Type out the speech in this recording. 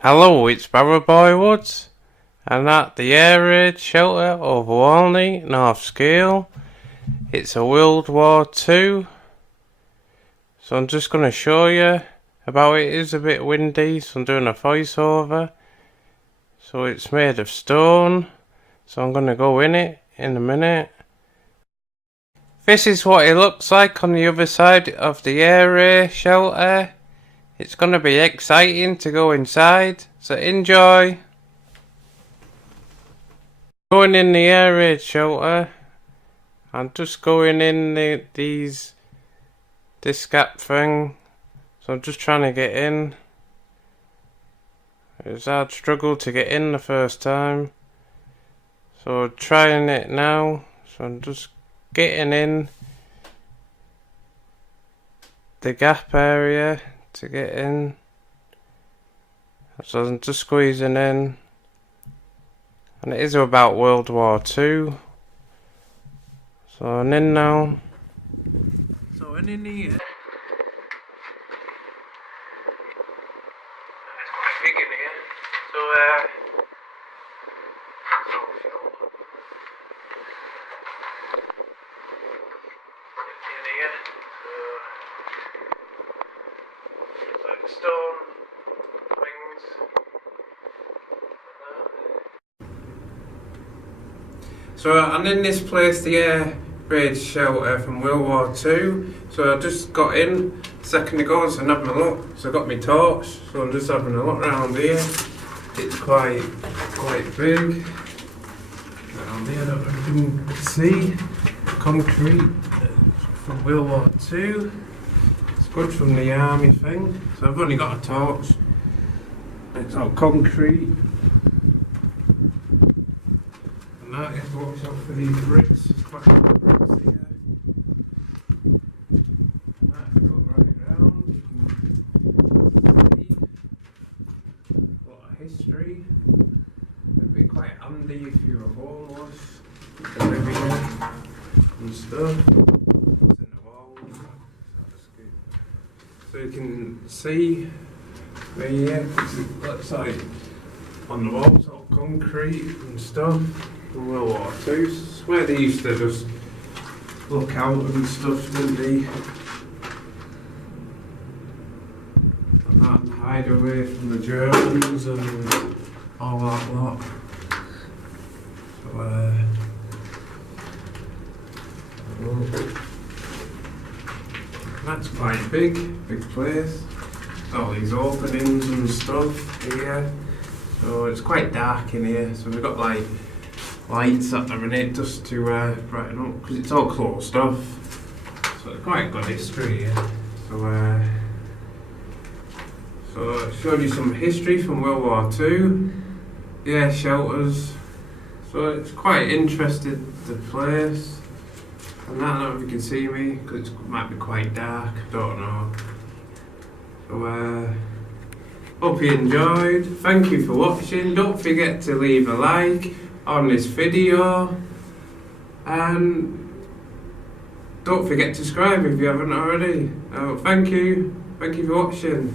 Hello, it's BarrowBoy Woods, and at the air raid shelter over Walney, North Scale. It's a World War II, so I'm just going to show you about it. It is a bit windy, so I'm doing a voiceover. So it's made of stone, so I'm going to go in it in a minute. This is what it looks like on the other side of the air raid shelter. It's going to be exciting to go inside, so enjoy. Going in the air raid shelter, I'm just going in this gap thing, so I'm just trying to get in. It was a hard struggle to get in the first time, so trying it now, so I'm just getting in the gap area to get in, so I'm just squeezing in, and it is about World War II, so I'm in now. So I'm in here. It's quite big in here, so in here, like stone things. So I'm in this place, the air raid shelter from World War II. So I just got in a second ago, so I'm having a look. So I got my torch, so I'm just having a look around here. It's quite big. Around here, I don't know if you can see. Concrete from World War II. It's good from the army thing. So I've only got a torch. It's all concrete. And that, you have to watch out for these bricks. There's quite a lot of bricks here. And that, if you look right around, you can see a lot of history. It'd be quite handy if you're homeless. You can live here and stuff. It's in the walls. So you can see right here, it looks like on the walls, all concrete and stuff from World War II. It's where they used to just look out and stuff, didn't they? And that hide away from the Germans and all that lot. So, that's quite big place. All these openings and stuff here. So it's quite dark in here. So we've got like lights at the minute just to brighten up, because it's all closed off. So it's quite good history here. So I showed you some history from World War II. Yeah, shelters. So it's quite interesting, the place. And I don't know if you can see me, because it might be quite dark, I don't know. So hope you enjoyed. Thank you for watching. Don't forget to leave a like on this video. And don't forget to subscribe if you haven't already. Thank you for watching.